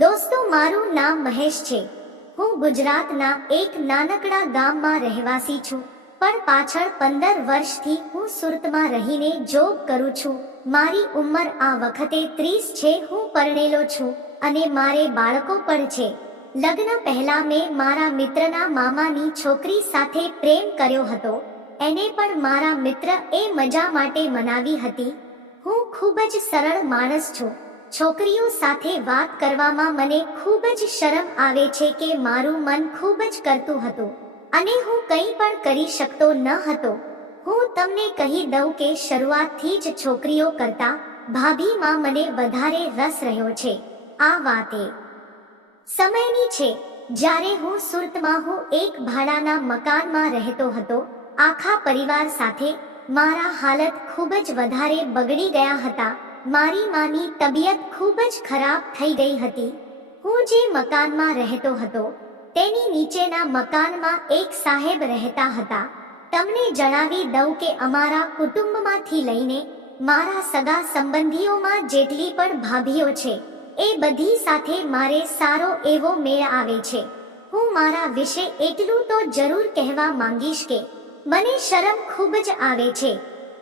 દોસ્તો, મારું નામ મહેશ છે. હું ગુજરાતના એક નાનકડા ગામમાં રહેવાસી છું, પણ પાછળ પંદર વર્ષથી હું સુરતમાં રહીને જોબ કરું છું. મારી ઉંમર આ વખતે ત્રીસ છે, હું પરણેલો છું અને મારે બાળકો પણ છે. લગ્ન પહેલા મેં મારા મિત્રના મામાની છોકરી સાથે પ્રેમ કર્યો હતો. એને પણ મારા મિત્ર એ મજા માટે મનાવી હતી. હું ખૂબ જ સરળ માણસ છું. છોકરીઓ સાથે વાત કરવામાં મને ખૂબ જ શરમ આવે છે કે મારું મન ખૂબ જ કરતું હતું. અને હું કંઈ પણ કરી શકતો ન હતો. હું તમને કહી દઉં કે શરૂઆતથી જ છોકરીઓ કરતા ભાભીમાં મને વધારે રસ રહ્યો છે. આ વાતે. સમયની છે. જ્યારે હું સુરતમાં હું એક ભાડાના મકાનમાં રહેતો હતો, આખા પરિવાર સાથે મારા હાલત ખૂબ જ વધારે બગડી ગયા હતા. મારી માની તબિયત ખૂબ જ ખરાબ થઈ ગઈ હતી. હું જે મકાનમાં રહેતો હતો, તેની નીચેના મકાનમાં એક સાહેબ રહેતા હતા. તમને જણાવી દઉં કે અમારા કુટુંબમાંથી લઈને મારા સગા સંબંધીઓમાં જેટલી પણ ભાભીઓ છે, એ બધી સાથે મારે સારો એવો મેળ આવે છે. હું મારા વિશે એટલું તો જરૂર કહેવા માંગીશ કે, મને શરમ ખૂબ જ આવે છે.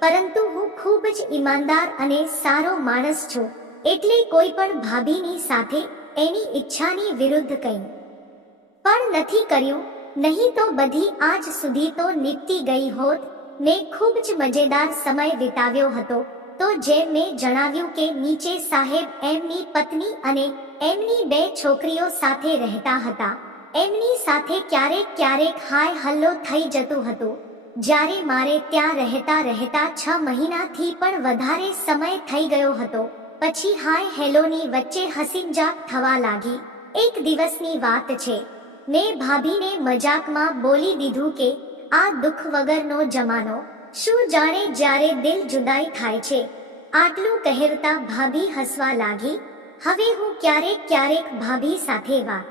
પરંતુ હું ખૂબ જ ઈમાનદાર અને સારો માણસ છું, એટલે કોઈ પણ ભાભીની સાથે એની ઈચ્છાની વિરુદ્ધ કંઈ. પણ નથી કર્યું, નહીં તો બધી આજ સુધી તો નીકળી ગઈ હોત, મેં ખૂબ જ મજેદાર સમય વિતાવ્યો હતો, તો જેમ મેં જણાવ્યું કે નીચે સાહેબ એમની પત્ની અને એમની બે છોકરીઓ સાથે રહેતા હતા, એમની સાથે ક્યારેક ક્યારેક હાય હલ્લો થઈ જતું હતું. જ્યારે મારે ત્યાં રહેતા રહેતા છ મહિનાથી પણ વધારે સમય થઈ ગયો હતો. પછી હાય હેલોની વચ્ચે હસીમજાક થવા લાગી. એક દિવસની વાત છે. મેં ભાભીને મજાકમાં બોલી દીધું કે, આ દુઃખ વગરનો જમાનો. શું જાણે જ્યારે દિલ જુદાઈ થાય છે. આટલું કહેરતા ભાભી હસવા લાગી. હવે હું ક્યારેક ક્યારેક ભાભી સાથે વાત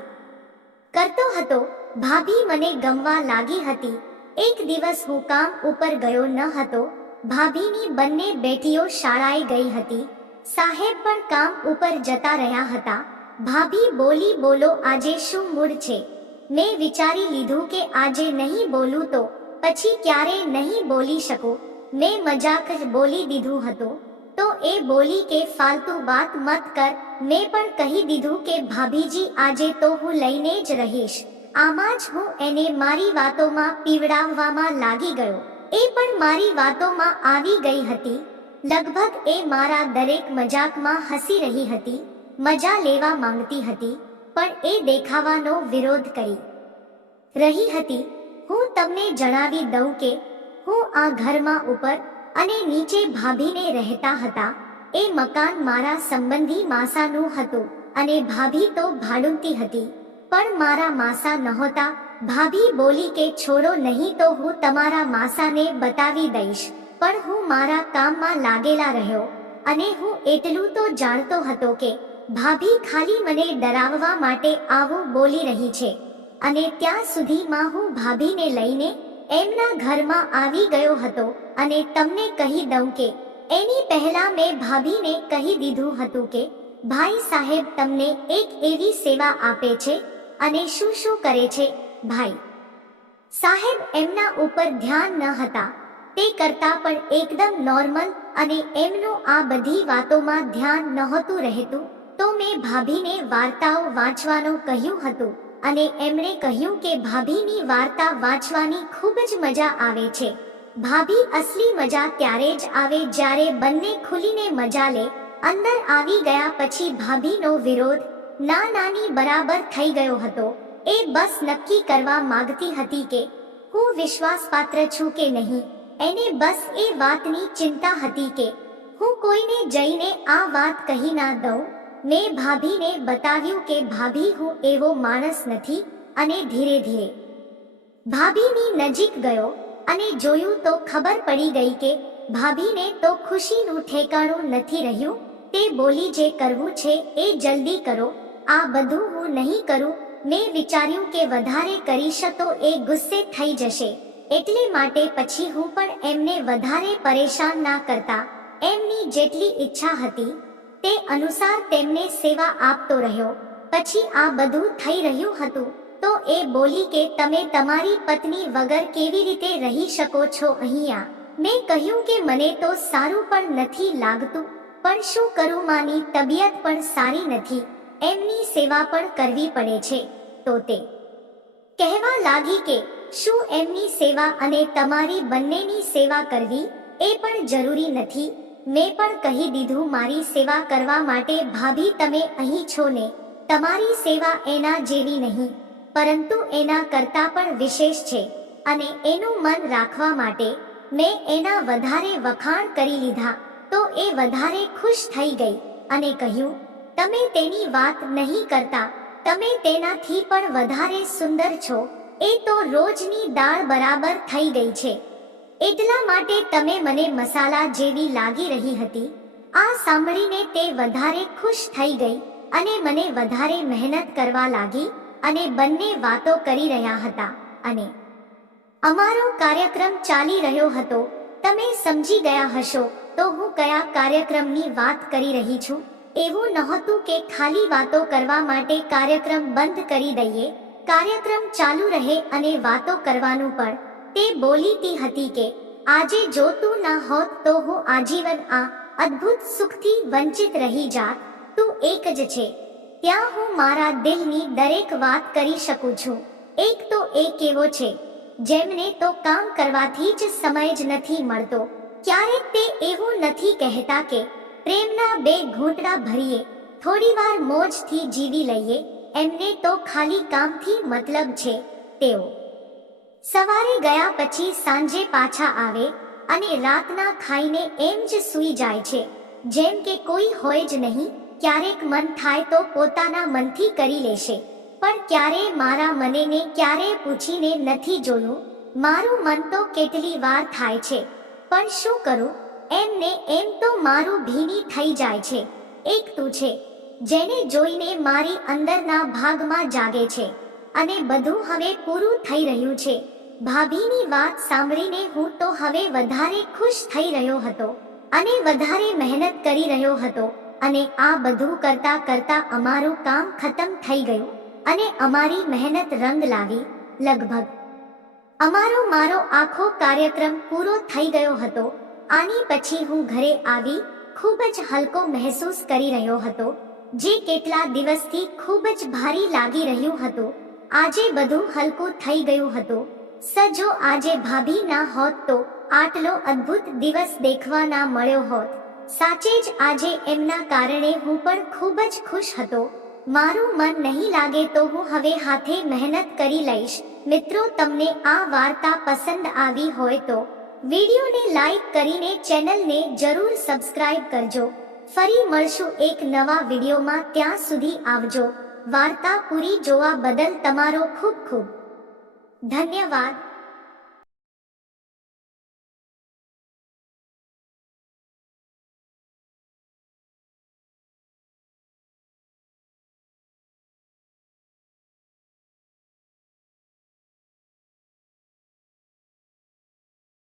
કરતો હતો. ભાભી મને ગમવા લાગી હતી. એક દિવસ હું કામ ઉપર ગયો ન હતો. ભાભીની બંને બેટીઓ શાળાએ ગઈ હતી. સાહેબ પણ કામ ઉપર જતા રહ્યા હતા. ભાભી બોલી, બોલો, આજે શું મૂડ છે? મેં વિચારી લીધું કે આજે નહીં બોલું તો પછી ક્યારે નહીં બોલી શકું. મેં મજાક જ બોલી દીધું હતું. તો એ બોલી કે, ફાલતુ વાત મત કર. મેં પણ કહી દીધું કે, ભાભીજી, આજે તો હું લઈને જ રહીશ. આમાં જ હું એને મારી વાતોમાં પીવડાવવામાં લાગી ગયો. એ પણ મારી વાતોમાં આવી ગઈ હતી. લગભગ એ મારા દરેક મજાકમાં હસી રહી હતી, મજા લેવા માંગતી હતી, પણ એ દેખાવાનો વિરોધ કરી. રહી હતી, હું તમને જણાવી દઉં કે હું આ ઘરમાં ઉપર અને નીચે ભાભીને રહેતા હતા. એ મકાન મારા સંબંધી માસાનું હતું અને ભાભી તો ભાડુતી હતી. પણ મારા માસા નહોતા. ભાભી બોલી કે છોડો નહીં તો હું તમારા માસાને બતાવી દઈશ. પણ હું મારા કામમાં લાગેલા રહ્યો. અને હું એટલું તો જાણતો હતો કે ભાભી ખાલી મને ડરાવવા માટે આવું બોલી રહી છે. અને ત્યાં સુધીમાં હું ભાભીને લઈને એમના ઘરમાં આવી ગયો હતો અને તમને કહી દઉં કે એની પહેલા મેં ભાભીને કહી દીધું હતું કે, ભાઈ સાહેબ, તમને એક એવી સેવા આપે છે અને શું શું કરે છે? ભાઈ, સાહેબ એમના ઉપર ધ્યાન ન હતા. તે કરતા પણ એકદમ નોર્મલ અને એમનું આ બધી વાતોમાં ધ્યાન નહોતું રહેતું. તો મેં ભાભીને વાર્તાઓ વાંચવાનું કહ્યું હતું અને એમણે કહ્યું કે ભાભીની વાર્તા વાંચવાની ખૂબ જ મજા આવે છે. ભાભી અસલી મજા ત્યારે જ આવે જ્યારે બંને ખુલીને મજા લે. અંદર આવી ગયા પછી ભાભીનો વિરોધ ના નાની બરાબર થઈ ગયો હતો. એ બસ નક્કી કરવા માંગતી હતી કે, હું વિશ્વાસપાત્ર છું કે નહીં? એને બસ એ વાતની ચિંતા હતી કે, હું કોઈને જઈને આ વાત કહી ના દઉં? મેં ભાભીને બતાવ્યું કે, ભાભી, હું એવો માણસ નથી. અને ધીરે ધીરે ભાભીની નજીક ગયો અને જોયું તો ખબર પડી ગઈ કે, ભાભીને તો ખુશીનું ઠેકાણું નથી રહ્યું. તે બોલી જે કરવું છે એ જલ્દી કરો. આ બધું હું નહીં કરું, મેં વિચાર્યું કે વધારે કરીશ તો એ ગુસ્સે થઈ જશે. એટલે માટે પછી હું પણ એમને વધારે પરેશાન ના કરતા, એમની જેટલી ઈચ્છા હતી, તે અનુસાર તેમને સેવા આપતો રહ્યો. પછી આ બધું થઈ રહ્યું હતું, તો એ બોલી કે તમે તમારી પત્ની વગર કેવી રીતે રહી શકો છો અહીંયા? મેં કહ્યું કે મને તો સારું પણ નથી લાગતું, પણ શું કરું? માની તબિયત પણ સારી નથી. એમની સેવા પણ કરવી પડે છે. તો તે કહેવા લાગી કે શું એમની સેવા અને તમારી બંનેની સેવા કરવી એ પણ જરૂરી નથી. મેં પણ કહી દીધું મારી સેવા કરવા માટે ભાભી તમે અહીં છો ને, તમારી સેવા એના જેવી નહીં, પરંતુ એના કરતાં પણ વિશેષ છે. અને એનું મન રાખવા માટે મેં એના વધારે વખાણ કરી લીધા, તો એ વધારે ખુશ થઈ ગઈ અને કહ્યું તમે તેની વાત નહીં કરતા, તમે તેનાથી પણ વધારે સુંદર છો, એ તો રોજની દાળ બરાબર થઈ ગઈ છે. એટલા માટે તમે મને મસાલા જેવી લાગી રહી હતી. આ સાંભળીને તે વધારે ખુશ થઈ ગઈ અને મને વધારે મહેનત કરવા લાગી અને બંને વાતો કરી રહ્યા હતા અને અમારો કાર્યક્રમ ચાલી રહ્યો હતો. તમે સમજી ગયા હશો, તો હું કયા કાર્યક્રમની વાત કરી રહી છું? એવું નહોતું કે ખાલી વાતો કરવા માટે કાર્યક્રમ બંધ કરી દઈએ. કાર્યક્રમ ચાલુ રહે અને વાતો કરવાનું પણ. તે બોલીતી હતી કે, આજે જો તું ના હોત તો હું આજીવન આ અદ્ભુત સુખથી વંચિત રહી જાત. તું એક જ છે. ત્યાં હું મારા દિલની દરેક વાત કરી શકું છું. એક તો એ કેવો છે. જેમને તો કામ કરવાથી જ સમય જ નથી મળતો. ક્યારેક તે એવું નથી કહેતા કે પ્રેમના બે ઘૂંટડા ભરીએ, થોડીવાર મોજથી જીવી લઈએ, એમને તો ખાલી કામથી મતલબ છે, તેઓ. સવારે ગયા પછી સાંજે પાછા આવે અને રાતના ખાઈને એમ જ સૂઈ જાય છે. જેમ કે કોઈ હોય જ નહીં, ક્યારેક મન થાય તો પોતાના મનથી કરી લેશે. પણ ક્યારે મારા મનેને ક્યારે પૂછીને નથી જોયું? મારું મન તો કેટલી વાર થાય છે. પણ શું કરું? એમને એમ તો મારું ભીની થઈ જાય છે. એક તું છે, જેને જોઈને મારી અંદરના ભાગમાં જાગે છે. અને બધું હવે પૂરું થઈ રહ્યું છે. ભાભીની વાત સાંભળીને હું તો હવે વધારે ખુશ થઈ રહ્યો હતો. અને વધારે મહેનત કરી રહ્યો હતો. અને આ બધું કરતા કરતા અમારું કામ ખતમ થઈ ગયું. અને અમારી મહેનત રંગ લાવી લગભગ અમારો મારો આખો કાર્યક્રમ પૂરો થઈ ગયો હતો. આની પછી હું ઘરે આવી ખૂબ જ હલકો મહેસૂસ કરી રહ્યો હતો, જે કેટલા દિવસથી ખૂબ જ ભારી લાગી રહ્યું હતું. આજે બધું હલકું થઈ ગયું હતું. સજો આજે ભાભી ના હોત તો આટલો અદ્ભુત દિવસ દેખવા ના મળ્યો હોત. સાચે જ આજે એમના કારણે હું પણ ખૂબ જ ખુશ હતો. મારું મન નહીં લાગે તો હું હવે હાથે મહેનત કરી લઈશ. મિત્રો, તમને આ વાર્તા પસંદ આવી હોય તો વિડીયોને લાઈક કરીને ચેનલને જરૂર સબસ્ક્રાઇબ કરજો. ફરી મળશું એક નવા વિડીયોમાં ત્યાં સુધી આવજો. વાર્તા પૂરી જોવા બદલ તમારો ખૂબ ખૂબ ધન્યવાદ.